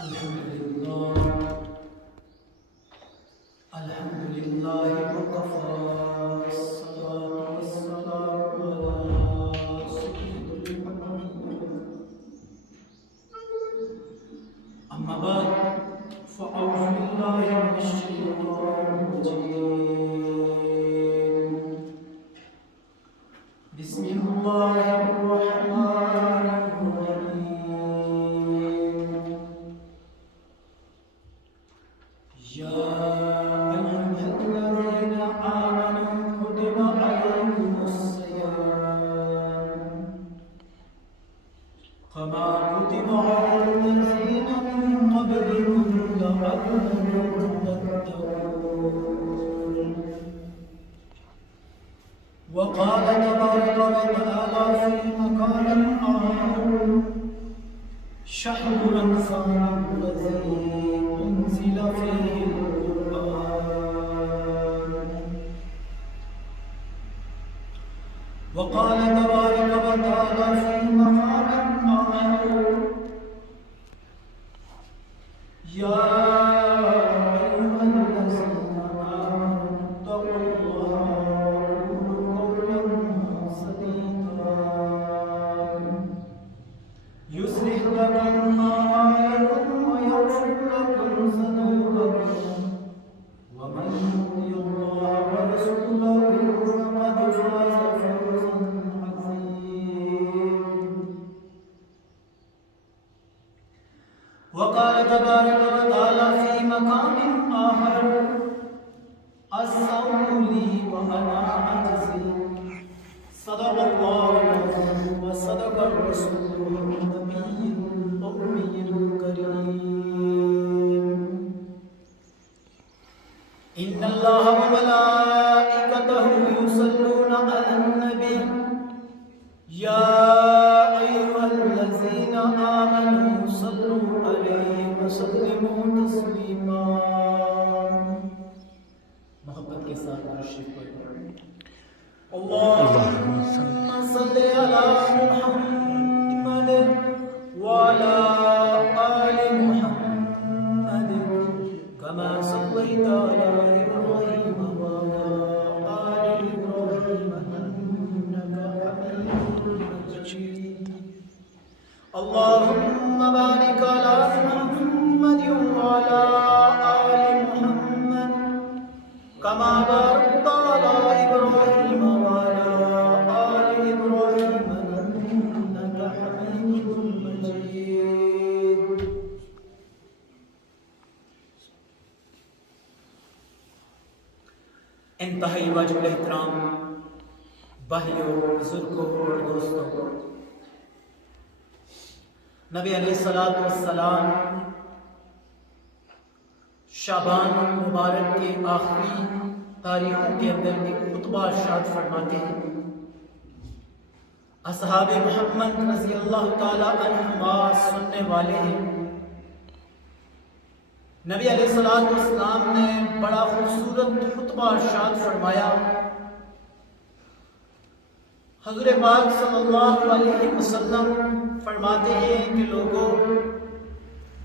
الحمد لله وكفى الصلاة والسلام على سيد الأنبياء أما بعد فأعوذ بالله من الشيطان الرجيم بسم الله الرحمن الرحيم يا أيها الذين آمنوا كتب عليكم الصيام كما كتب على الذين من قبلكم لعلكم تتقون وقال تبارك وتعالى في مكان آخر شهر رمضان الذي أنزل فيه القرآن وقال تبارك وتعالى في مقام آخر يا أيها الذين آمنوا اتقوا الله وقولوا قولا سديدا يصلح لكم أعمالكم ويغفر لكم ذنوبكم ومن يطع الله ورسوله فقد فاز فوزا عظيما وقال تبارك وتعالى في مقام آخر الصوم لي وأنا أجزي صدق الله العظيم وصدق الرسول النبي الأمي الكريم إن الله وملائكته يصلون على النبي يا أيها الذين آمنوا صلوا عليه وسلموا تسليما محبت کے ساتھ تشریف پڑھیں اللهم صل على محمد وعلى آل محمد كما صليت على إبراهيم وعلى آل إبراهيم إنك حميد مجيد اللهم بارك على محمد وعلى آل محمد كما باركت على إبراهيم وعلى آل إبراهيم إنك حميد مجيد انتہائی واجب الاحترام بھائیوں، بزرگوں اور دوستوں، نبی علیہ السلام شعبان مبارک کے آخری تاریخوں کے اندر ایک خطبہ ارشاد فرماتے ہیں۔ اصحاب محمد رضی اللہ تعالی عنہما سننے والے ہیں۔ نبی علیہ السلام نے بڑا خوبصورت خطبہ ارشاد فرمایا۔ حضور پاک صلی اللہ علیہ وسلم فرماتے ہیں کہ لوگوں،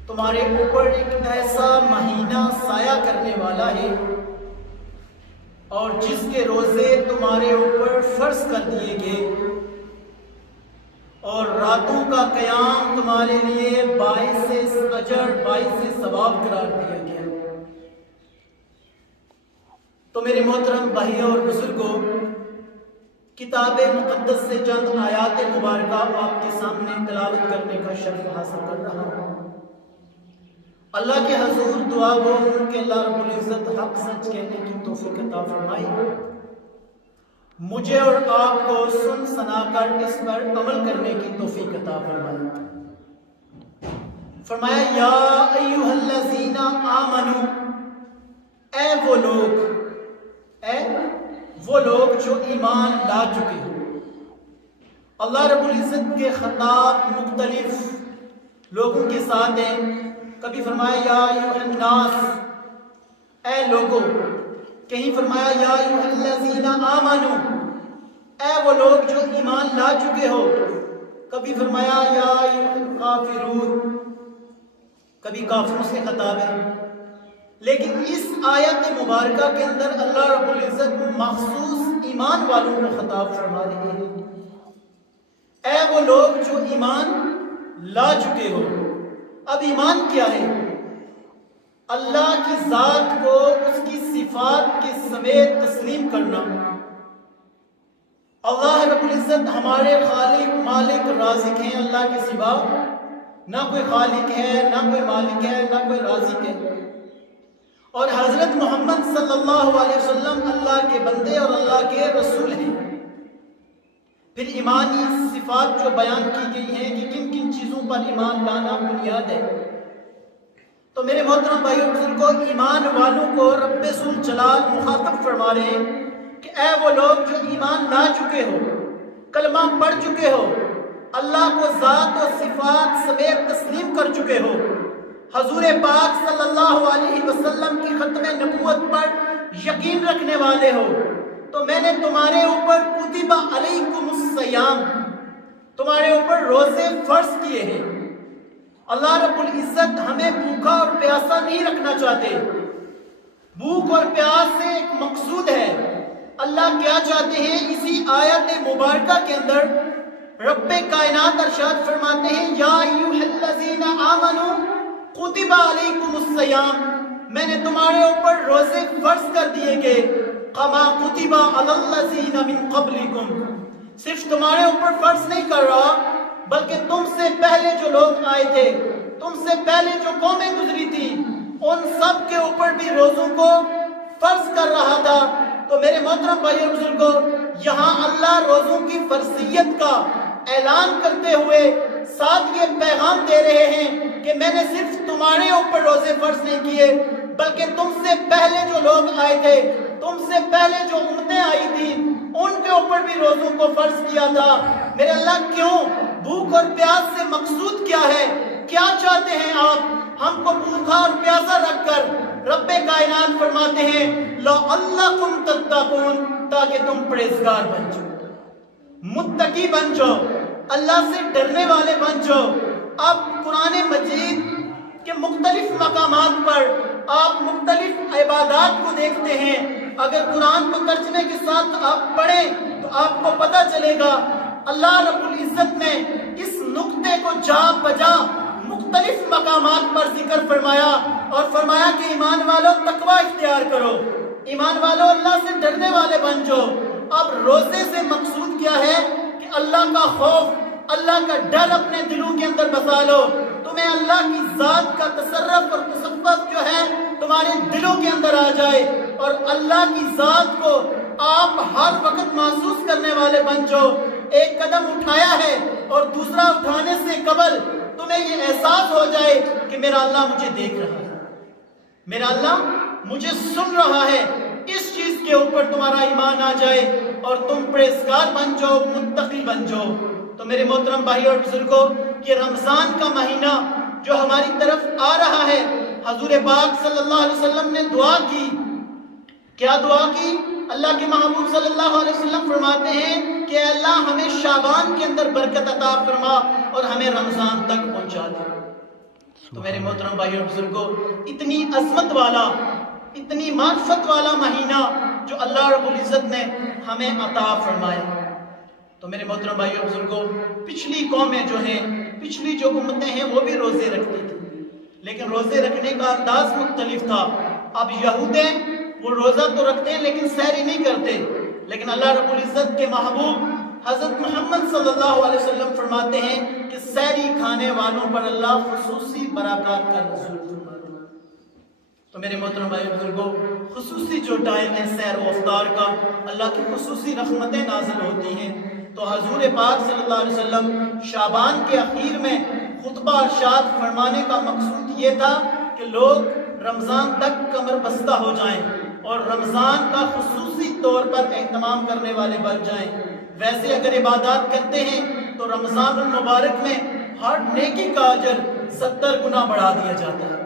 تمہارے اوپر ایک ایسا مہینہ سایہ کرنے والا ہے اور جس کے روزے تمہارے اوپر فرض کر دیے گئے اور راتوں کا قیام تمہارے لیے باعث اجر، باعث ثواب قرار دیا گیا۔ تو میرے محترم بھائیوں اور بزرگوں، کتاب مقدس سے چند آیات مبارکہ آپ کے سامنے تلاوت کرنے کا شرف حاصل کر رہا ہوں۔ اللہ کے حضور دعا گو ہوں کہ اللہ رب العزت حق سچ کہنے کی توفیق عطا فرمائے، مجھے اور آپ کو سن سنا کر اس پر عمل کرنے کی توفیق عطا فرمائے۔ فرمایا یا ایھا الذین آمنو، اے وہ لوگ جو ایمان لا چکے ہو۔ اللہ رب العزت کے خطاب مختلف لوگوں کے ساتھ ہیں۔ کبھی فرمایا یا ایھا الناس، اے لوگوں، کہیں فرمایا یا ایھا الذین آمنو، اے وہ لوگ جو ایمان لا چکے ہو۔ کبھی فرمایا یا ایھا الکافرون، کبھی کافروں سے خطاب ہے، لیکن اس آیت مبارکہ کے اندر اللہ رب العزت مخصوص ایمان والوں کو خطاب فرما رہے ہیں۔ اے وہ لوگ جو ایمان لا چکے ہو۔ اب ایمان کیا ہے؟ اللہ کی ذات کو اس کی صفات کے سمیت تسلیم کرنا۔ اللہ رب العزت ہمارے خالق مالک رازق ہیں، اللہ کے سوا نہ کوئی خالق ہے، نہ کوئی مالک ہے، نہ کوئی رازق ہے۔ اور حضرت محمد صلی اللہ علیہ وسلم اللہ کے بندے اور اللہ کے رسول ہیں۔ پھر ایمانی صفات جو بیان کی گئی ہیں کہ کن کن چیزوں پر ایمان لانا بنیاد ہے، تو میرے محترم بھائیو بزرگوں، ایمان والوں کو رب ذوالجلال مخاطب فرما رہے ہیں کہ اے وہ لوگ جو ایمان لا چکے ہو، کلمہ پڑھ چکے ہو، اللہ کو ذات و صفات سمیت تسلیم کر چکے ہو، حضور پاک صلی اللہ علیہ وسلم کی ختم نبوت پر یقین رکھنے والے ہو، تو میں نے تمہارے اوپر کتب علیکم الصیام، تمہارے اوپر روزے فرض کیے ہیں۔ اللہ رب العزت ہمیں بھوکا اور پیاسا نہیں رکھنا چاہتے۔ بھوک اور پیاس سے ایک مقصود ہے۔ اللہ کیا چاہتے ہیں؟ اسی آیت مبارکہ کے اندر رب کائنات ارشاد فرماتے ہیں یا ایھا الذین آمنوا کتب علیکم الصیام، میں نے تمہارے اوپر روزے فرض کر دیے گئے، کما کتب علی الذین من قبلکم، صرف تمہارے اوپر فرض نہیں کر رہا بلکہ تم سے پہلے جو لوگ آئے تھے، تم سے پہلے جو قومیں گزری تھی، ان سب کے اوپر بھی روزوں کو فرض کر رہا تھا۔ تو میرے محترم بھائیو بزرگوں، یہاں اللہ روزوں کی فرضیت کا اعلان کرتے ہوئے ساتھ یہ پیغام دے رہے ہیں کہ میں نے صرف تمہارے اوپر روزے فرض نہیں کیے بلکہ تم سے پہلے جو لوگ آئے تھے، تم سے پہلے جو امتیں آئی تھیں، ان کے اوپر بھی روزوں کو فرض کیا تھا۔ میرے اللہ کیوں؟ بھوک اور پیاس سے مقصود کیا ہے؟ کیا چاہتے ہیں آپ؟ ہم کو بھوکا اور پیاسا رکھ کر رب کائنات فرماتے ہیں لعلکم تتقون، تاکہ تم پرہیزگار بن جاؤ، متقی بن جاؤ، اللہ سے ڈرنے والے بن جاؤ۔ اب قرآن مجید کے مختلف مقامات پر آپ مختلف عبادات کو دیکھتے ہیں۔ اگر قرآن کو ترجمے کے ساتھ آپ پڑھیں تو آپ کو پتہ چلے گا اللہ رب العزت نے اس نقطے کو جا بجا مختلف مقامات پر ذکر فرمایا اور فرمایا کہ ایمان والو تقوی اختیار کرو، ایمان والو اللہ سے ڈرنے والے بن جاؤ۔ اب روزے سے مقصود کیا ہے کہ اللہ کا خوف، اللہ کا ڈر اپنے دلوں کے اندر بسا لو، تمہیں اللہ کی ذات کا تصرف اور تصفف جو ہے تمہارے دلوں کے اندر آ جائے اور اللہ کی ذات کو آپ ہر وقت محسوس کرنے والے بن جاؤ۔ ایک قدم اٹھایا ہے اور دوسرا اٹھانے سے قبل تمہیں یہ احساس ہو جائے کہ میرا اللہ مجھے دیکھ رہا ہے، میرا اللہ مجھے سن رہا ہے۔ اس چیز کے اوپر تمہارا ایمان آ جائے اور تم پرہیزگار بن جاؤ، متقی بن جاؤ۔ تو میرے محترم بھائی اور بزرگوں، یہ رمضان کا مہینہ جو ہماری طرف آ رہا ہے، حضور پاک صلی اللہ علیہ وسلم نے دعا کی۔ کیا دعا کی؟ اللہ کے محبوب صلی اللہ علیہ وسلم فرماتے ہیں کہ اللہ ہمیں شعبان کے اندر برکت عطا فرما اور ہمیں رمضان تک پہنچا دے۔ تو میرے محترم بھائی اور بزرگوں، اتنی عظمت والا، اتنی معرفت والا مہینہ جو اللہ رب العزت نے ہمیں عطا فرمایا۔ تو میرے محترم بھائی اور بزرگوں، پچھلی قومیں جو ہیں، پچھلی جو امتیں ہیں، وہ بھی روزے رکھتی تھیں، لیکن روزے رکھنے کا انداز مختلف تھا۔ اب یہودیں وہ روزہ تو رکھتے ہیں لیکن سحری نہیں کرتے، لیکن اللہ رب العزت کے محبوب حضرت محمد صلی اللہ علیہ وسلم فرماتے ہیں کہ سحری کھانے والوں پر اللہ خصوصی برکات کا نزول فرماتا ہے۔ تو میرے محترم بھائی بزرگوں، خصوصی جو ٹائم ہے سحر و افطار کا، اللہ کی خصوصی رحمتیں نازل ہوتی ہیں۔ تو حضور پاک صلی اللہ علیہ وسلم شعبان کے اخیر میں خطبہ ارشاد فرمانے کا مقصود یہ تھا کہ لوگ رمضان تک کمر بستہ ہو جائیں اور رمضان کا خصوصی طور پر اہتمام کرنے والے بن جائیں۔ ویسے اگر عبادات کرتے ہیں تو رمضان المبارک میں ہر نیکی کا اجر 70 گنا بڑھا دیا جاتا ہے۔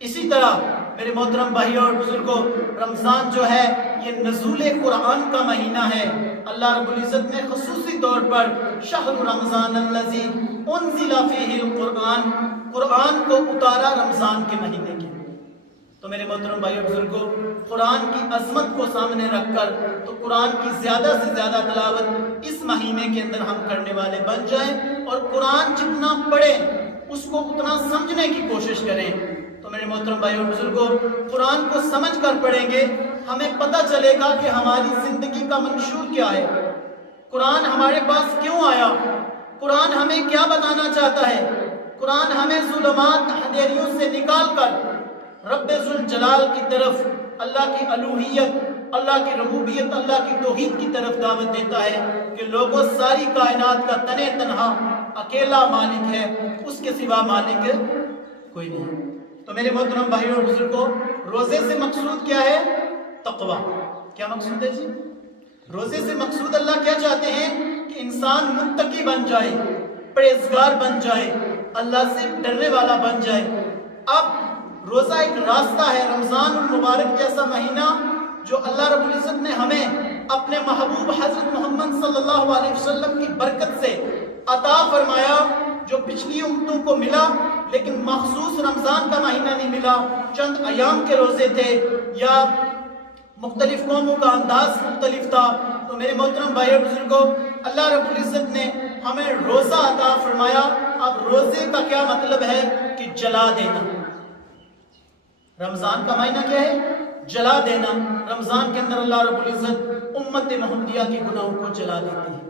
اسی طرح میرے محترم بھائی اور بزرگوں، رمضان جو ہے یہ نزول قرآن کا مہینہ ہے۔ اللہ رب العزت نے خصوصی طور پر شہر رمضان الذی انزل فیہ القرآن، قرآن کو اتارا رمضان کے مہینے کے. تو میرے محترم بھائیو بزرگوں، قرآن کی عظمت کو سامنے رکھ کر تو قرآن کی زیادہ سے زیادہ تلاوت اس مہینے کے اندر ہم کرنے والے بن جائیں، اور قرآن جتنا پڑھیں اس کو اتنا سمجھنے کی کوشش کریں. تو میرے محترم بھائیو بزرگوں، قرآن کو سمجھ کر پڑھیں گے ہمیں پتہ چلے گا کہ ہماری زندگی کا منشور کیا ہے، قرآن ہمارے پاس کیوں آیا، قرآن ہمیں کیا بتانا چاہتا ہے. قرآن ہمیں ظلمات اندھیریوں سے نکال کر رب ذوالجلال کی طرف، اللہ کی الوہیت، اللہ کی ربوبیت، اللہ کی توحید کی طرف دعوت دیتا ہے کہ لوگوں، ساری کائنات کا تنے تنہا اکیلا مالک ہے، اس کے سوا مالک کوئی نہیں. تو میرے محترم بھائیوں اور بزرگوں، روزے سے مقصود کیا ہے؟ تقوی. کیا مقصود ہے جی؟ روزے سے مقصود اللہ کیا چاہتے ہیں کہ انسان متقی بن جائے، پرہیزگار بن جائے، اللہ سے ڈرنے والا بن جائے. اب روزہ ایک راستہ ہے، رمضان المبارک جیسا مہینہ جو اللہ رب العزت نے ہمیں اپنے محبوب حضرت محمد صلی اللہ علیہ وسلم کی برکت سے عطا فرمایا، جو پچھلی امتوں کو ملا لیکن مخصوص رمضان کا مہینہ نہیں ملا. چند ایام کے روزے تھے یا مختلف قوموں کا انداز مختلف تھا. تو میرے محترم بھائیو بزرگوں، اللہ رب العزت نے ہمیں روزہ عطا فرمایا. اب روزے کا کیا مطلب ہے کہ جلا دینا. رمضان کا مہینہ کیا ہے؟ جلا دینا. رمضان کے اندر اللہ رب العزت امت محمدیہ کے گناہوں کو جلا دیتی ہے.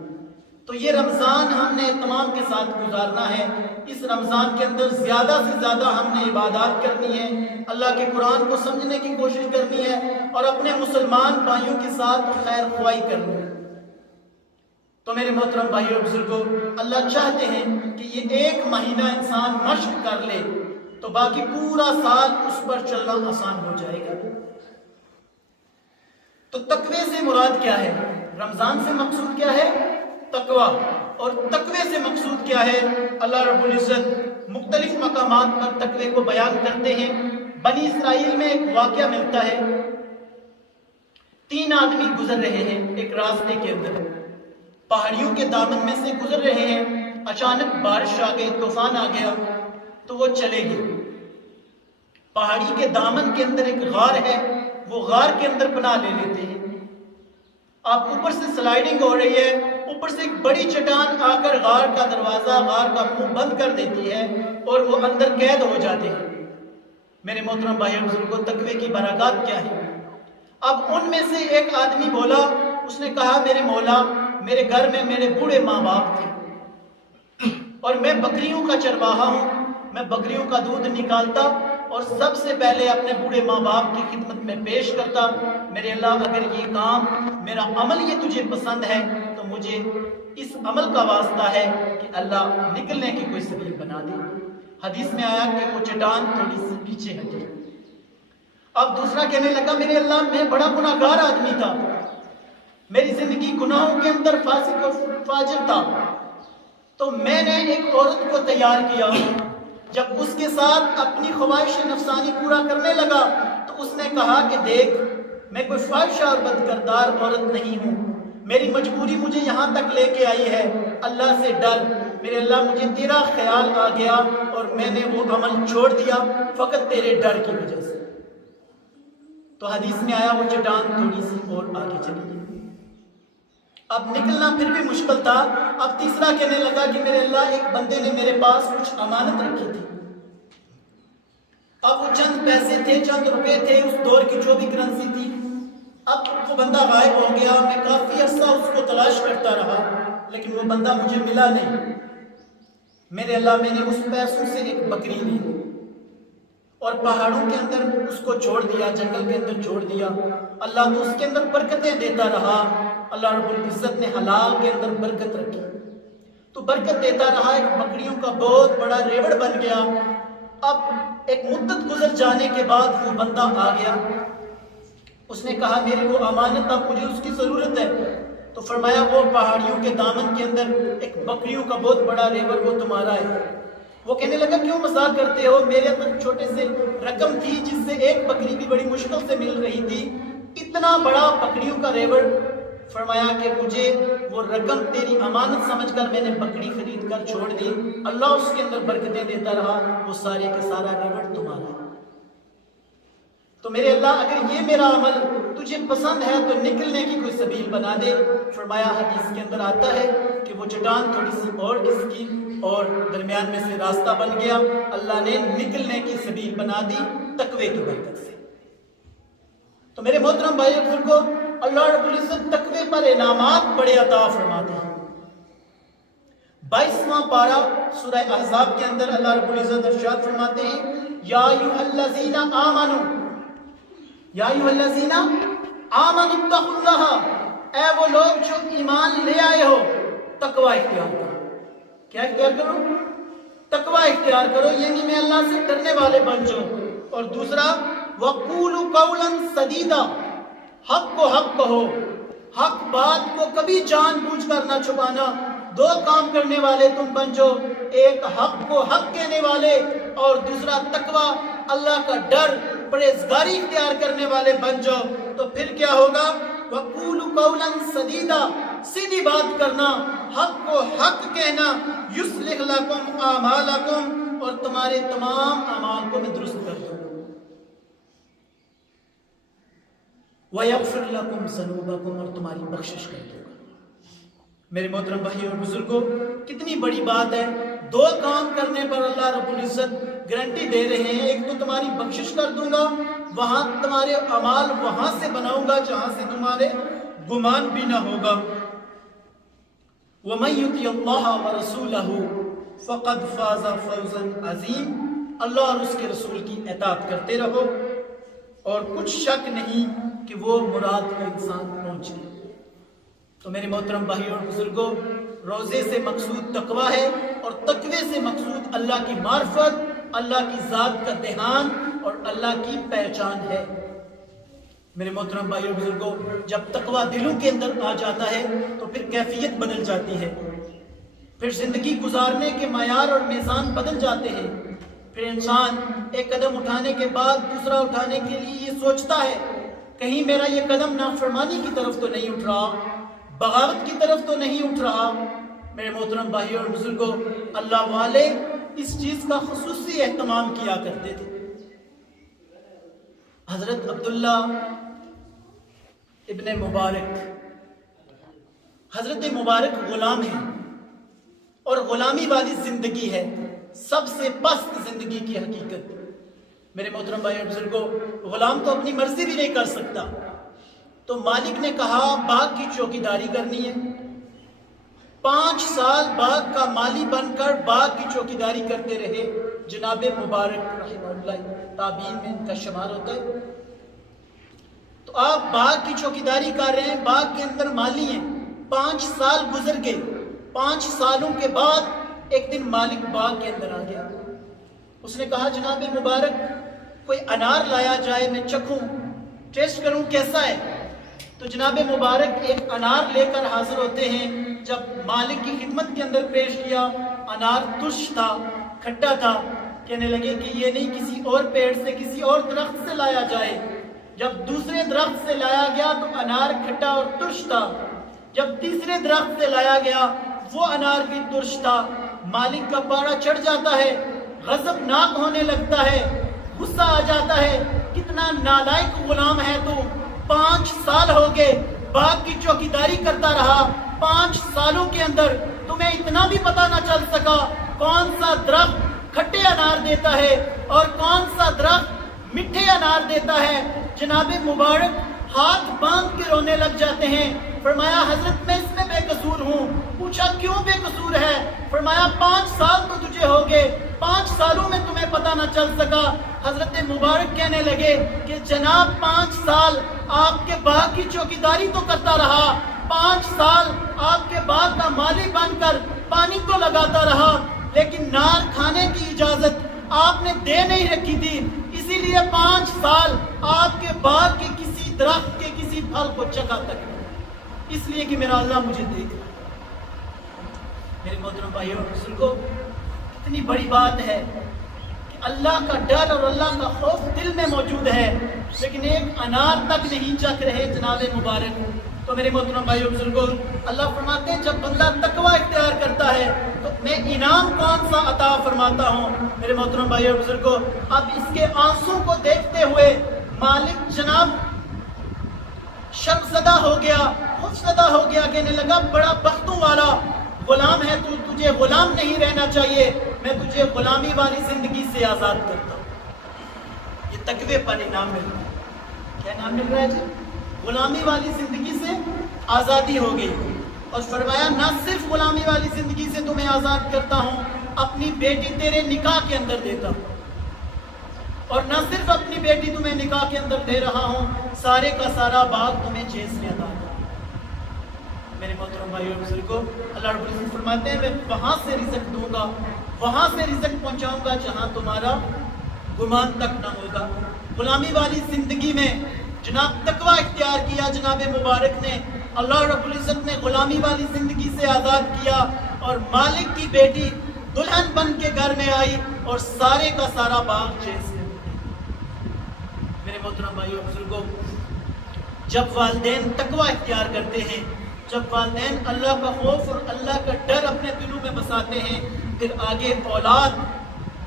تو یہ رمضان ہم نے تمام کے ساتھ گزارنا ہے. اس رمضان کے اندر زیادہ سے زیادہ ہم نے عبادات کرنی ہے، اللہ کے قرآن کو سمجھنے کی کوشش کرنی ہے، اور اپنے مسلمان بھائیوں کے ساتھ خیر خواہی کرنی ہے. تو میرے محترم بھائیوں اور بزرگوں، اللہ چاہتے ہیں کہ یہ ایک مہینہ انسان مشق کر لے تو باقی پورا سال اس پر چلنا آسان ہو جائے گا. تو تقوی سے مراد کیا ہے؟ رمضان سے مقصود کیا ہے؟ تقوی. اور تقوی سے مقصود کیا ہے؟ اللہ رب العزت مختلف مقامات پر تقوی کو بیان کرتے ہیں. بنی اسرائیل میں ایک واقعہ ملتا ہے. 3 آدمی گزر رہے ہیں ایک راستے کے اندر، پہاڑیوں کے دامن میں سے گزر رہے ہیں. اچانک بارش آ گئی، طوفان آ گیا تو وہ چلے گئے. پہاڑی کے دامن کے اندر ایک غار ہے، وہ غار کے اندر پناہ لے لیتے ہیں. آپ اوپر سے سلائیڈنگ ہو رہی ہے، اوپر سے ایک بڑی چٹان آ کر غار کا دروازہ، غار کا منہ بند کر دیتی ہے اور وہ اندر قید ہو جاتے ہیں. میرے محترم بھائیو بزرگوں، تقوی کی برکات کیا ہے؟ اب ان میں سے ایک آدمی بولا، اس نے کہا میرے مولا، میرے گھر میں میرے بوڑھے ماں باپ تھے اور میں بکریوں کا چرواہا ہوں، میں بکریوں کا دودھ نکالتا اور سب سے پہلے اپنے بوڑھے ماں باپ کی خدمت میں پیش کرتا. میرے اللہ، اگر یہ کام، میرا عمل یہ تجھے پسند ہے تو مجھے اس عمل کا واسطہ ہے کہ اللہ نکلنے کی کوئی سبیل بنا دے. حدیث میں آیا کہ وہ چٹان تھوڑی سی پیچھے ہٹی. اب دوسرا کہنے لگا میرے اللہ، میں بڑا گناہگار آدمی تھا، میری زندگی گناہوں کے اندر فاسق اور فاجر تھا، تو میں نے ایک عورت کو تیار کیا. جب اس کے ساتھ اپنی خواہش نفسانی پورا کرنے لگا تو اس نے کہا کہ دیکھ، میں کوئی فاحشہ اور بدکردار عورت نہیں ہوں، میری مجبوری مجھے یہاں تک لے کے آئی ہے، اللہ سے ڈر. میرے اللہ، مجھے تیرا خیال آ گیا اور میں نے وہ عمل چھوڑ دیا فقط تیرے ڈر کی وجہ سے. تو حدیث میں آیا وہ چٹان تھوڑی سی اور آگے چلی گئی. اب نکلنا پھر بھی مشکل تھا. اب تیسرا کہنے لگا کہ میرے اللہ، ایک بندے نے میرے پاس کچھ امانت رکھی تھی. اب وہ چند پیسے تھے، چند روپے تھے، اس دور کی جو بھی کرنسی تھی. اب وہ بندہ غائب ہو گیا. میں کافی عرصہ اس کو تلاش کرتا رہا لیکن وہ بندہ مجھے ملا نہیں. میرے اللہ، میں نے اس پیسوں سے ایک بکری لی اور پہاڑوں کے اندر اس کو چھوڑ دیا، جنگل کے اندر چھوڑ دیا. اللہ تو اس کے اندر برکتیں دیتا رہا. اللہ رب العزت نے حلال کے اندر برکت رکھی تو برکت دیتا رہا. ایک بکریوں کا بہت بڑا ریوڑ بن گیا. اب ایک مدت گزر جانے کے بعد وہ بندہ آ گیا. اس نے کہا میری وہ امانت، اب مجھے اس کی ضرورت ہے. تو فرمایا وہ پہاڑیوں کے دامن کے اندر ایک بکریوں کا بہت بڑا ریوڑ وہ تمہارا ہے. وہ کہنے لگا کیوں مذاق کرتے ہو، میرے اندر چھوٹے سے رقم تھی جس سے ایک بکری بھی بڑی مشکل سے مل رہی تھی، اتنا بڑا بکریوں کا ریوڑ. فرمایا کہ مجھے وہ رقم تیری امانت سمجھ کر میں نے بکری خرید کر چھوڑ دی، اللہ اس کے اندر برکتیں دیتا رہا، وہ سارے کا سارا ریوٹ تمہارا۔ تو میرے اللہ اگر یہ میرا عمل تجھے پسند ہے تو نکلنے کی کوئی سبیل بنا دے۔ فرمایا حدیث کے اندر آتا ہے کہ وہ چٹان تھوڑی سی اور کھسکی اور درمیان میں سے راستہ بن گیا، اللہ نے نکلنے کی سبیل بنا دی تقوی کی برکت سے۔ تو میرے محترم بھائی اور بزرگوں، اللہ رب العزت تقوی پر انعامات بڑے عطا فرماتے ہیں۔ 22واں پارہ سورہ احزاب کے اندر اللہ رب العزت ارشاد فرماتے ہیں، یا ایھا الذین آمنوا، یا ایھا الذین آمنوا اتقوا اللہ، اے وہ لوگ جو ایمان لے آئے ہو تقوی اختیار کرو۔ کیا اختیار کرو؟ تقوی اختیار کرو، یعنی میں اللہ سے ڈرنے والے بن جاؤں۔ اور دوسرا وَقُولُوا قَوْلًا سَدِيدًا، حق کو حق کہو، حق بات کو کبھی جان بوجھ کر نہ چھپانا۔ دو کام کرنے والے تم بن جاؤ، ایک حق کو حق کہنے والے اور دوسرا تقوی اللہ کا ڈر پرہیزگاری اختیار کرنے والے بن جاؤ۔ تو پھر کیا ہوگا؟ وَقُولُوا قَوْلًا سَدِيدًا، سیدھی بات کرنا، حق کو حق کہنا، یُصْلِحْ لَكُمْ أَعْمَالَكُمْ، اور تمہارے تمام اعمال کو میں درست کر دوں، وَيَغْفِرْ لَكُمْ ذُنُوبَكُمْ، اور تمہاری بخشش کر دوں گا۔ میرے محترم بھائی اور بزرگوں، کتنی بڑی بات ہے، دو کام کرنے پر اللہ رب العزت گارنٹی دے رہے ہیں۔ ایک تو تمہاری بخشش کر دوں گا، وہاں تمہارے اعمال وہاں سے بناؤں گا جہاں سے تمہارے گمان بھی نہ ہوگا۔ وَمَن يُطِعِ اللَّهَ وَرَسُولَهُ فَقَدْ فَازَ فَوْزًا عَظِيمًا، اللہ اور اس کے رسول کی اطاعت کرتے رہو اور کچھ شک نہیں کہ وہ مراد کو انسان پہنچے۔ تو میرے محترم بھائی اور بزرگوں، روزے سے مقصود تقوی ہے اور تقوی سے مقصود اللہ کی معرفت، اللہ کی ذات کا دھیان اور اللہ کی پہچان ہے۔ میرے محترم بھائی اور بزرگوں، جب تقوی دلوں کے اندر آ جاتا ہے تو پھر کیفیت بدل جاتی ہے، پھر زندگی گزارنے کے معیار اور میزان بدل جاتے ہیں۔ پھر انسان ایک قدم اٹھانے کے بعد دوسرا اٹھانے کے لیے یہ سوچتا ہے کہیں میرا یہ قدم نافرمانی کی طرف تو نہیں اٹھ رہا، بغاوت کی طرف تو نہیں اٹھ رہا۔ میرے محترم بھائی اور بزرگوں، اللہ والے اس چیز کا خصوصی اہتمام کیا کرتے تھے۔ حضرت عبداللہ ابن مبارک، حضرت مبارک غلام ہیں اور غلامی والی زندگی ہے، سب سے پست زندگی کی حقیقت۔ میرے محترم بھائی اور بزرگوں، غلام تو اپنی مرضی بھی نہیں کر سکتا، تو مالک نے کہا باغ کی چوکیداری کرنی ہے۔ 5 سال باغ کا مالی بن کر باغ کی چوکیداری کرتے رہے۔ جناب مبارک رحمہ اللہ تابعین میں ان کا شمار ہوتا ہے۔ تو آپ باغ کی چوکیداری کر رہے ہیں، باغ کے اندر مالی ہیں، 5 سال گزر گئے۔ 5 سالوں کے بعد ایک دن مالک باغ کے اندر آ گیا۔ اس نے کہا جناب مبارک کوئی انار لایا جائے، میں چکھوں، ٹیسٹ کروں کیسا ہے۔ تو جناب مبارک ایک انار لے کر حاضر ہوتے ہیں۔ جب مالک کی خدمت کے اندر پیش کیا، انار ترش تھا، کھٹا تھا۔ کہنے لگے کہ یہ نہیں، کسی اور پیڑ سے، کسی اور درخت سے لایا جائے۔ جب دوسرے درخت سے لایا گیا تو انار کھٹا اور ترش تھا۔ جب تیسرے درخت سے لایا گیا وہ انار بھی ترش تھا۔ مالک کا پارا چڑھ جاتا ہے، غضبناک ہونے لگتا ہے، غصہ آ جاتا ہے، کتنا نالائق غلام ہے تو، 5 سال ہو گئے باغ کی چوکیداری کرتا رہا، 5 سالوں کے اندر تمہیں اتنا بھی پتہ نہ چل سکا کون سا درخت کھٹے انار دیتا ہے اور کون سا درخت میٹھے انار دیتا ہے۔ جناب مبارک ہاتھ باندھ کے رونے لگ جاتے ہیں۔ فرمایا حضرت میں اس میں بے قصور ہوں۔ پوچھا کیوں بے قصور ہے؟ فرمایا 5 سال تو تجھے ہو گئے، 5 سالوں میں تمہیں پتہ نہ چل سکا۔ حضرت مبارک کہنے لگے کہ جناب 5 سال آپ کے باغ کی چوکیداری تو کرتا رہا، 5 سال آپ کے باغ کا مالی بن کر پانی تو لگاتا رہا، لیکن نار کھانے کی اجازت آپ نے دے نہیں رکھی تھی، اسی لیے 5 سال آپ کے باغ کے کسی درخت کے کسی پھل کو چکھا تک، اس لیے کہ میرا اللہ مجھے دیکھ رہا۔ میرے محترم بھائیوں اور بزرگوں، کتنی بڑی بات ہے کہ اللہ کا ڈر اور اللہ کا خوف دل میں موجود ہے، لیکن ایک انار تک نہیں چکھ رہے جناب مبارک۔ تو میرے محترم بھائیو بزرگوں، اللہ فرماتے ہیں جب بندہ تقوی اختیار کرتا ہے تو میں انعام کون سا عطا فرماتا ہوں۔ میرے محترم بھائیو بزرگوں، اب اس کے آنسوں کو دیکھتے ہوئے مالک جناب شرمزدہ ہو گیا، خوفزدہ ہو گیا، کہنے لگا بڑا بختوں والا غلام ہے تو، تجھے غلام نہیں رہنا چاہیے، میں تجھے غلامی والی زندگی سے آزاد کرتا ہوں۔ یہ تقوی پر انعام مل رہا ہے۔ کیا انعام مل رہا ہے جی؟ غلامی والی زندگی سے آزادی ہو گئی، اور فرمایا نہ صرف غلامی والی زندگی سے تمہیں آزاد کرتا ہوں، اپنی بیٹی تیرے نکاح کے اندر دیتا ہوں، اور نہ صرف اپنی بیٹی تمہیں نکاح کے اندر دے رہا ہوں، سارے کا سارا باغ تمہیں چیز میں عطا کروں۔ میرے محترم بھائیو بزرگوں، اللہ رب العزت فرماتے ہیں میں وہاں سے رزق دوں گا، وہاں سے رزق پہنچاؤں گا جہاں تمہارا گمان تک نہ ہوگا۔ غلامی والی زندگی میں جناب تقوی اختیار کیا جناب مبارک نے، اللہ رب العزت نے غلامی والی زندگی سے آزاد کیا، اور مالک کی بیٹی دلہن بن کے گھر میں آئی اور سارے کا سارا باغ چیز میں۔ میرے محترم بھائیو بزرگوں، جب والدین تقوی اختیار کرتے ہیں، جب والدین اللہ کا خوف اور اللہ کا ڈر اپنے دلوں میں بساتے ہیں، پھر آگے اولاد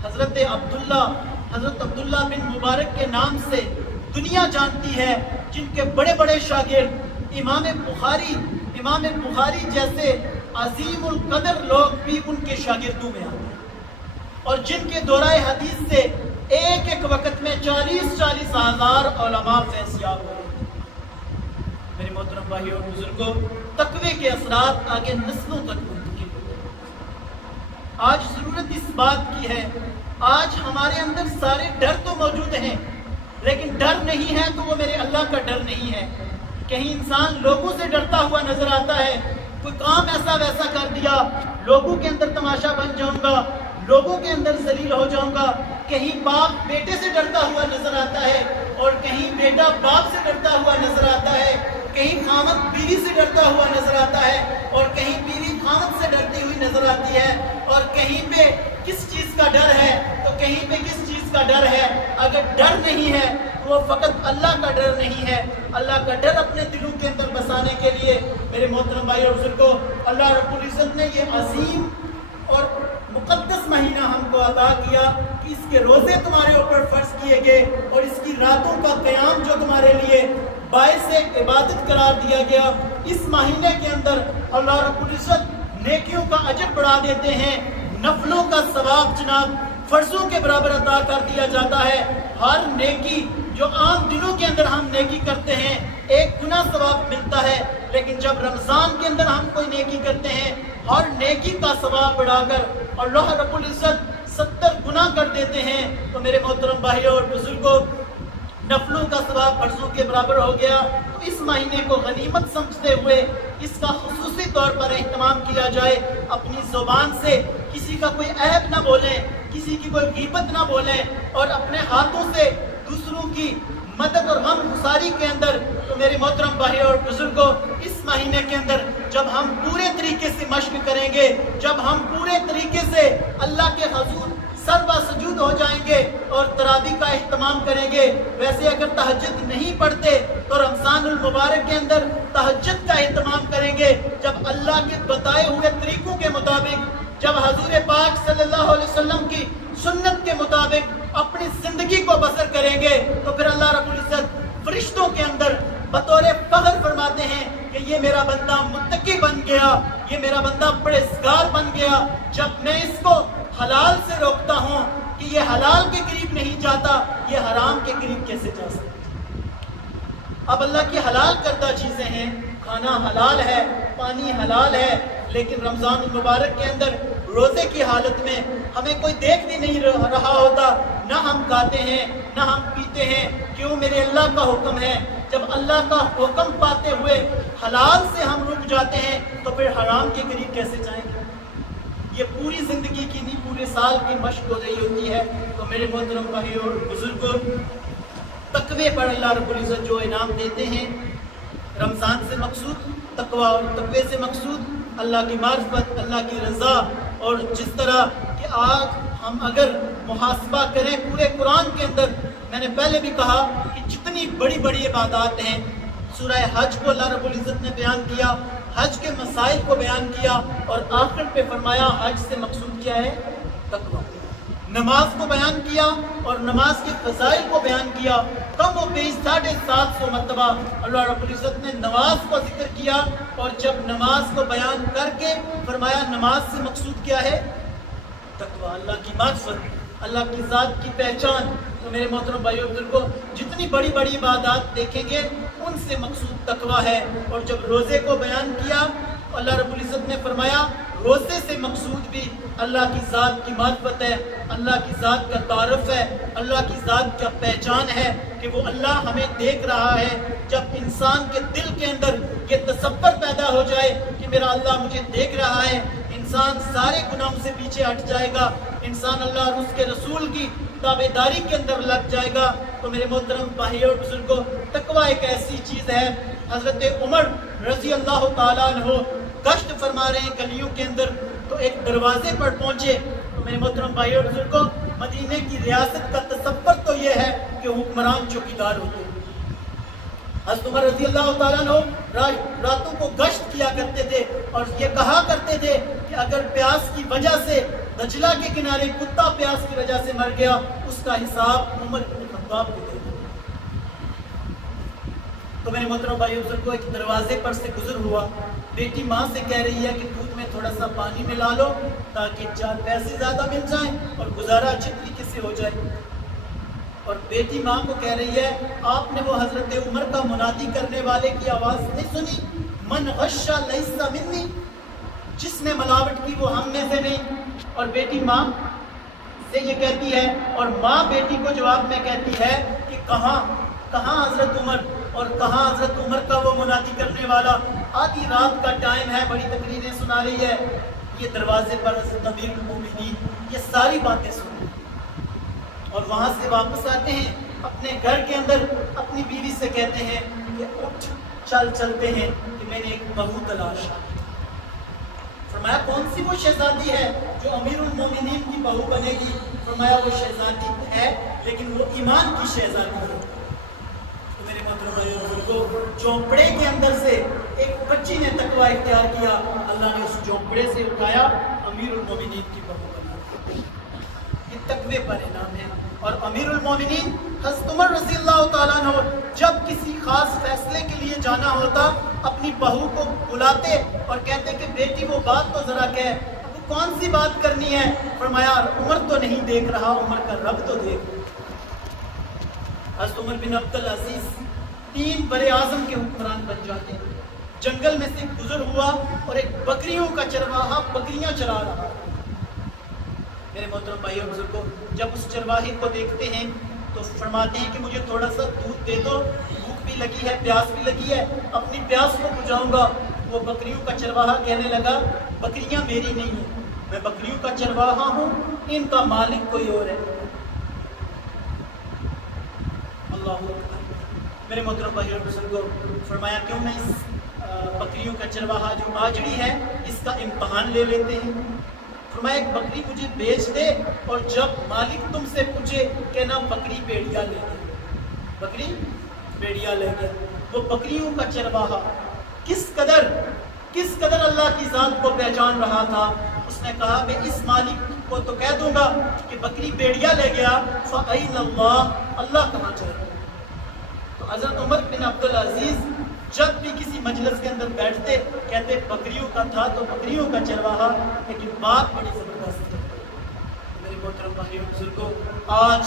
حضرت عبداللہ بن مبارک کے نام سے دنیا جانتی ہے، جن کے بڑے بڑے شاگرد امام بخاری جیسے عظیم القدر لوگ بھی ان کے شاگردوں میں آتے ہیں، اور جن کے دورہ حدیث سے ایک ایک وقت میں 40,000 علماء فیض یاب ہوئے۔ میرے محترم بھائیوں اور بزرگوں، تقوی کے اثرات آگے نسلوں تک منتقل ہوتے ہیں۔ آج ضرورت اس بات کی ہے، آج ہمارے اندر سارے ڈر تو موجود ہیں، لیکن ڈر نہیں ہے تو وہ میرے اللہ کا ڈر نہیں ہے۔ کہیں انسان لوگوں سے ڈرتا ہوا نظر آتا ہے، کوئی کام ایسا ویسا کر دیا، لوگوں کے اندر تماشا بن جاؤں گا، لوگوں کے اندر ذلیل ہو جاؤں گا۔ کہیں باپ بیٹے سے ڈرتا ہوا نظر آتا ہے، اور کہیں بیٹا باپ سے ڈرتا ہوا نظر آتا ہے، کہیں خامد بیوی سے ڈرتا ہوا نظر آتا ہے، اور کہیں بیوی خامد سے ڈرتی ہوئی نظر آتی ہے، اور کہیں پہ کس چیز کا ڈر ہے تو کہیں پہ کس چیز کا ڈر ہے۔ اگر ڈر نہیں ہے تو وہ فقط اللہ کا ڈر نہیں ہے۔ اللہ کا ڈر اپنے دلوں کے اندر بسانے کے لیے میرے محترم بھائی اور بزرگوں، اللہ رب العزت نے یہ عظیم اور مقدس مہینہ ہم کو عطا کیا کہ اس کے روزے تمہارے اوپر فرض کیے گئے، اور اس کی راتوں کا قیام جو تمہارے لیے باعث عبادت قرار دیا گیا۔ اس مہینے کے اندر اللہ رب العزت نیکیوں کا اجر بڑھا دیتے ہیں، نفلوں کا ثواب جناب فرضوں کے برابر عطا کر دیا جاتا ہے۔ ہر نیکی جو عام دنوں کے اندر ہم نیکی کرتے ہیں ایک گنا ثواب ملتا ہے، لیکن جب رمضان کے اندر ہم کوئی نیکی کرتے ہیں ہر نیکی کا ثواب بڑھا کر اللہ رب العزت 70 گنا کر دیتے ہیں۔ تو میرے محترم بھائیوں اور بزرگوں، نفلوں کا ثواب فرضوں کے برابر ہو گیا، تو اس مہینے کو غنیمت سمجھتے ہوئے اس کا خصوصی طور پر اہتمام کیا جائے۔ اپنی زبان سے کسی کا کوئی عیب نہ بولیں، کسی کی کوئی غیبت نہ بولیں، اور اپنے ہاتھوں سے دوسروں کی مدد اور غم گساری کے اندر۔ تو میرے محترم بھائی اور بزرگوں، اس مہینے کے اندر جب ہم پورے طریقے سے مشق کریں گے، جب ہم پورے طریقے سے اللہ کے حضور سر سجود ہو جائیں گے اور تراویح کا اہتمام کریں گے، ویسے اگر تہجد نہیں پڑھتے تو رمضان المبارک کے اندر تہجد کا اہتمام کریں گے۔ جب اللہ کے بتائے ہوئے طریقوں کے مطابق، جب حضور پاک صلی اللہ علیہ وسلم کی سنت کے مطابق اپنی زندگی کو بسر کریں گے، تو پھر اللہ رب العزت فرشتوں کے اندر بطور فخر فرماتے ہیں کہ یہ میرا بندہ متقی بن گیا، یہ میرا بندہ پرہیزگار بن گیا۔ جب میں اس کو حلال سے روکتا ہوں کہ یہ حلال کے قریب نہیں جاتا، یہ حرام کے قریب کیسے جا سکتا؟ اب اللہ کی حلال کردہ چیزیں ہیں، کھانا حلال ہے، پانی حلال ہے، لیکن رمضان المبارک کے اندر روزے کی حالت میں ہمیں کوئی دیکھ بھی نہیں رہا ہوتا، نہ ہم کھاتے ہیں نہ ہم پیتے ہیں۔ کیوں؟ میرے اللہ کا حکم ہے۔ جب اللہ کا حکم پاتے ہوئے حلال سے ہم رک جاتے ہیں تو پھر حرام کے قریب کیسے جائیں گے؟ یہ پوری زندگی کی نہیں، پورے سال کی مشق ہو رہی ہوتی ہے۔ تو میرے محترم بھائیوں اور بزرگوں، تقوی پر اللہ رب العزت جو انعام دیتے ہیں، رمضان سے مقصود تقوی، اور تقوی سے مقصود اللہ کی معرفت، اللہ کی رضا۔ اور جس طرح کہ آج ہم اگر محاسبہ کریں پورے قرآن کے اندر، میں نے پہلے بھی کہا کہ جتنی بڑی بڑی عبادات ہیں سورہ حج کو اللہ رب العزت نے بیان کیا، حج کے مسائل کو بیان کیا، اور آخر پہ فرمایا حج سے مقصود کیا ہے؟ تقویٰ۔ نماز کو بیان کیا اور نماز کے فضائل کو بیان کیا، کم و بیش 750 مرتبہ اللہ رب العزت نے نماز کو ذکر کیا، اور جب نماز کو بیان کر کے فرمایا نماز سے مقصود کیا ہے؟ تقویٰ، اللہ کی معرفت، اللہ کی ذات کی پہچان۔ تو میرے محترم بھائیو بزرگوں، جتنی بڑی بڑی عبادات دیکھیں گے ان سے مقصود تقویٰ ہے۔ اور جب روزے کو بیان کیا اللہ رب العزت نے فرمایا روزے سے مقصود بھی اللہ کی ذات کی معرفت ہے، اللہ کی ذات کا تعارف ہے، اللہ کی ذات کا پہچان ہے کہ وہ اللہ ہمیں دیکھ رہا ہے۔ جب انسان کے دل کے اندر یہ تصور پیدا ہو جائے کہ میرا اللہ مجھے دیکھ رہا ہے، انسان سارے گناہوں سے پیچھے ہٹ جائے گا، انسان اللہ اور اس کے رسول کی تابعداری کے اندر لگ جائے گا۔ تو میرے محترم بھائیو اور بزرگوں، تقویٰ ایک ایسی چیز ہے۔ حضرت عمر رضی اللہ تعالیٰ عنہ گشت فرما رہے ہیں گلیوں کے اندر، تو ایک دروازے پر پہنچے۔ تو میرے محترم بھائیو اور بزرگوں، مدینے کی ریاست کا تصور تو یہ ہے کہ حکمران چوکیدار ہوتے ہیں۔ حضرت عمر رضی اللہ تعالیٰ عنہ راتوں کو گشت کیا کرتے تھے اور یہ کہا کرتے تھے کہ اگر پیاس کی وجہ سے دجلہ کے کنارے کتا پیاس کی وجہ سے مر گیا، اس کا حساب عمر بن خطاب کو دے دو۔ تو میرے محترم بھائی بزرگوں، ایک دروازے پر سے گزر ہوا، بیٹی ماں سے کہہ رہی ہے کہ دودھ میں تھوڑا سا پانی ملا لو تاکہ 4 پیسے زیادہ مل جائیں اور گزارا اچھی طریقے سے ہو جائے۔ اور بیٹی ماں کو کہہ رہی ہے آپ نے وہ حضرت عمر کا منادی کرنے والے کی آواز نہیں سنی؟ من غش لیس منی، جس نے ملاوٹ کی وہ ہم میں سے نہیں۔ اور بیٹی ماں سے یہ کہتی ہے، اور ماں بیٹی کو جواب میں کہتی ہے کہ کہاں حضرت عمر، اور کہاں حضرت عمر کا وہ منادی کرنے والا؟ آدھی رات کا ٹائم ہے، بڑی تقریریں سنا رہی ہے۔ یہ دروازے پر حضرت امیر المومنین یہ ساری باتیں سن رہی ہیں، اور وہاں سے واپس آتے ہیں اپنے گھر کے اندر، اپنی بیوی سے کہتے ہیں کہ اٹھ چلتے ہیں کہ میں نے ایک بہو تلاش کی۔ فرمایا کون سی وہ شہزادی ہے جو امیر المومنین کی بہو بنے گی؟ فرمایا وہ شہزادی ہے لیکن وہ ایمان کی شہزادی ہے۔ تو میرے محترم بھائیو بزرگوں، جھونپڑے کے اندر سے ایک بچی نے تقویٰ اختیار کیا، اللہ نے اس جھونپڑے سے اٹھایا، امیر المومنین کی بہو بنا۔ یہ تقوی پر انعام ہے۔ اور امیر المومنین حضرت عمر رضی اللہ تعالیٰ عنہ جب کسی خاص فیصلے کے لیے جانا ہوتا اپنی بہو کو بلاتے اور کہتے کہ بیٹی وہ بات تو ذرا کہہ، وہ کون سی بات کرنی ہے؟ فرمایا عمر تو نہیں دیکھ رہا، عمر کا رب تو دیکھ۔ حضرت عمر بن عبدالعزیز 3 برے اعظم کے حکمران بن جاتے ہیں۔ جنگل میں سے گزر ہوا اور ایک بکریوں کا چرواہا بکریاں چرا رہا۔ میرے محترم بھائی اور بزرگوں، جب اس چرواہے کو دیکھتے ہیں تو فرماتے ہیں کہ مجھے تھوڑا سا دودھ دے دو، بھوک بھی لگی ہے، پیاس بھی لگی ہے، اپنی پیاس کو بجھاؤں گا۔ وہ بکریوں کا چرواہا کہنے لگا بکریاں میری نہیں ہیں، میں بکریوں کا چرواہا ہوں، ان کا مالک کوئی اور ہے۔ اللہ اکبر۔ میرے محترم بھائی اور بزرگوں، فرمایا کیوں نہ اس بکریوں کا چرواہا جو آجڑی ہے اس کا امتحان لے لیتے ہیں۔ فرمایا ایک بکری مجھے بیچ دے اور جب مالک تم سے پوچھے کہنا بکری بیڑیا لے گیا، بکری بیڑیا لے گیا۔ وہ بکریوں کا چرواہا کس قدر اللہ کی ذات کو پہچان رہا تھا۔ اس نے کہا میں اس مالک کو تو کہہ دوں گا کہ بکری بیڑیا لے گیا، فَأَيْنَ اللَّهُ، اللہ کہاں چلے۔ تو حضرت عمر بن عبدالعزیز جب بھی کسی مجلس کے اندر بیٹھتے کہتے بکریوں کا تھا تو بکریوں کا چرواہا، لیکن بات بڑی زبردست ہے۔ میرے محترم بھائیو بزرگوں، آج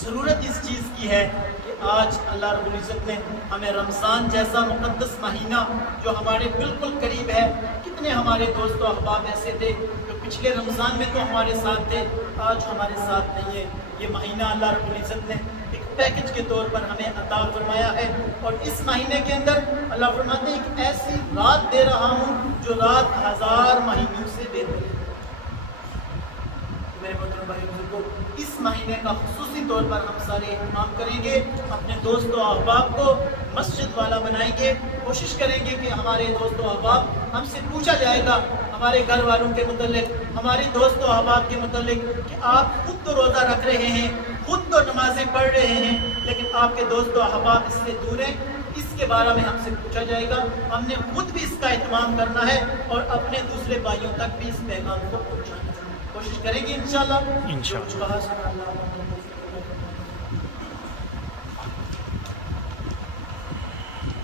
ضرورت اس چیز کی ہے کہ آج اللہ رب العزت نے ہمیں رمضان جیسا مقدس مہینہ جو ہمارے بالکل قریب ہے، کتنے ہمارے دوست و احباب ایسے تھے جو پچھلے رمضان میں تو ہمارے ساتھ تھے، آج ہمارے ساتھ نہیں ہے۔ یہ مہینہ اللہ رب العزت نے ایک پیکج کے طور پر ہمیں عطا فرمایا ہے، اور اس مہینے کے اندر اللہ فرماتے ہیں ایک ایسی رات دے رہا ہوں جو رات 1000 مہینوں سے بہتر ہے۔ میرے محترم بھائی بزرگوں، اس مہینے کا خصوصی طور پر ہم سارے اہتمام کریں گے، اپنے دوست و احباب کو مسجد والا بنائیں گے، کوشش کریں گے کہ ہمارے دوست و احباب ہم سے پوچھا جائے گا ہمارے گھر والوں کے متعلق، ہمارے دوست و احباب کے متعلق کہ آپ خود تو روزہ رکھ رہے ہیں، خود تو نمازیں پڑھ رہے ہیں، لیکن آپ کے دوست و احباب اس سے دور ہیں۔ اس کے بارے میں ہم سے پوچھا جائے گا. ہم نے خود بھی اس کا اہتمام کرنا ہے اور اپنے دوسرے بھائیوں تک بھی اس پیغام کو پہنچانا ہے. کوشش کریں گے انشاءاللہ. انشاءاللہ. جو کچھ کہا سنا اللہ